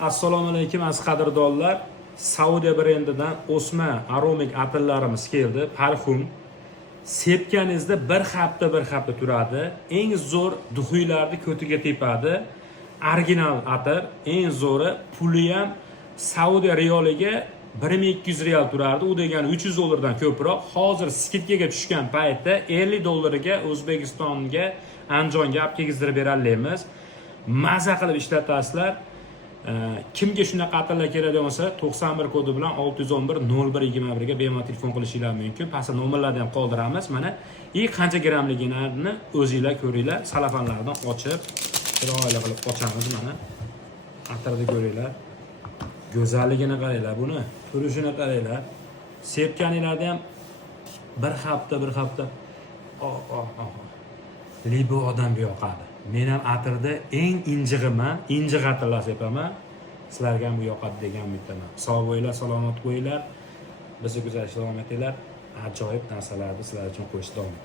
Assalomu alaykum aziz qadrdonlar. Saudiya brendidan o'sma aromik atirlarimiz keldi. Parfum. Sepganingizda bir hafta turadi. Eng zo'r duxuylarni ko'tiga tepadi. Original atir. Eng zo'ri puli ham Saudiya riyoliga 1200 riyal turardi. U degani 300 dollardan ko'proq. Hozir skidkaga tushgan paytda 50 dollarga O'zbekistonga, Andijonga olib kelgizdirib beramiz. Maza qilib ishlatasizlar. Kimga shunaqa atirlar kerak bo'lsa 91 kodi bilan 611 0121 ga bemalol telefon qilishingiz mumkin. Pastda nomerlarni ham qoldiramiz. Mana qancha grammligini o'zingizlar ko'ringlar. Salafanlardan ochib, chiroyli qilib ochamiz mana. Atirni ko'ringlar. Go'zalligini qaranglar buni. Turishini qaranglar. Sepganinglarda ham bir hafta libo odam yoqadi. Men ham atirda eng injig'iman, injiq atirlar sepaman. Sizlarga ham bu yoqadi degan umiddaman. Sog' bo'linglar, salomat bo'linglar. Bizni kuzatishda davom etinglar. Ajoyib narsalarni sizlar uchun qo'yishda davom